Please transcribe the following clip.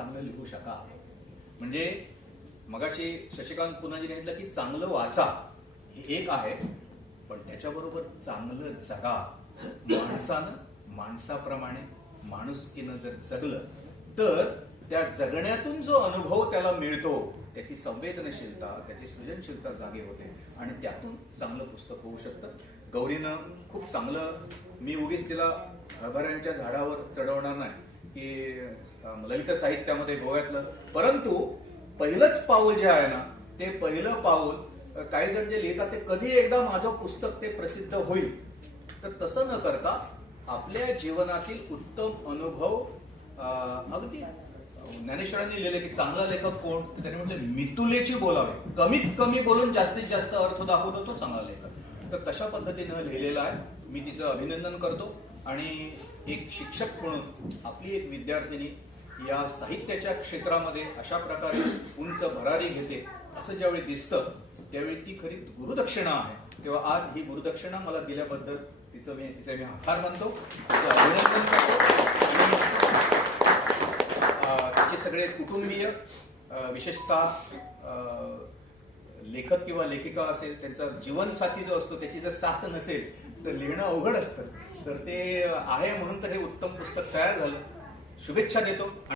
चांगलं लिहू शकाल. म्हणजे मगाशी शशिकांत पुन्हाजीने सांगितलं की चांगलं वाचा हे एक आहे, पण त्याच्याबरोबर चांगलं जगा. माणसानं माणसाप्रमाणे माणुसकीनं जर जगलं तर त्या जगण्यातून जो अनुभव त्याला मिळतो, त्याची संवेदनशीलता, त्याची सृजनशीलता जागे होते आणि त्यातून चांगलं पुस्तक होऊ शकतं. गौरीनं खूप चांगलं, मी उगीच तिला हरभऱ्यांच्या झाडावर चढवणार नाही की ललित साहित्यामध्ये गोव्यातलं, परंतु पहिलंच पाऊल जे आहे ना, ते पहिलं पाऊल काही जण जे लिहितात ते कधी एकदा माझं पुस्तक ते प्रसिद्ध होईल, तर तसं न करता आपल्या जीवनातील उत्तम अनुभव, अगदी ज्ञानेश्वरांनी लिहिले की चांगला लेखक कोण, तर त्यांनी म्हटले मितुलेची बोलावे, कमीत कमी बोलून जास्तीत जास्त अर्थ दाखवतो तो चांगला लेखक. तर तशा पद्धतीनं लिहिलेला आहे. मी तिचं अभिनंदन करतो आणि एक शिक्षक म्हणून आपली एक विद्यार्थिनी या साहित्याच्या क्षेत्रामध्ये अशा प्रकारे उंच भरारी घेते असं ज्यावेळी दिसतं त्यावेळी ती खरी गुरुदक्षिणा आहे. तेव्हा आज ही गुरुदक्षिणा मला दिल्याबद्दल तिचे मी आभार मानतो, तिचं अभिनंदन करतो. तिचे सगळे कुटुंबीय, विशेषतः लेखक किंवा लेखिका असेल, त्यांचा जीवनसाथी जो असतो त्याची जर साथ नसेल तर लिहिणं अवघड असतं. तर ते आहे म्हणून तर हे उत्तम पुस्तक तयार झालं. शुभेच्छा देतो.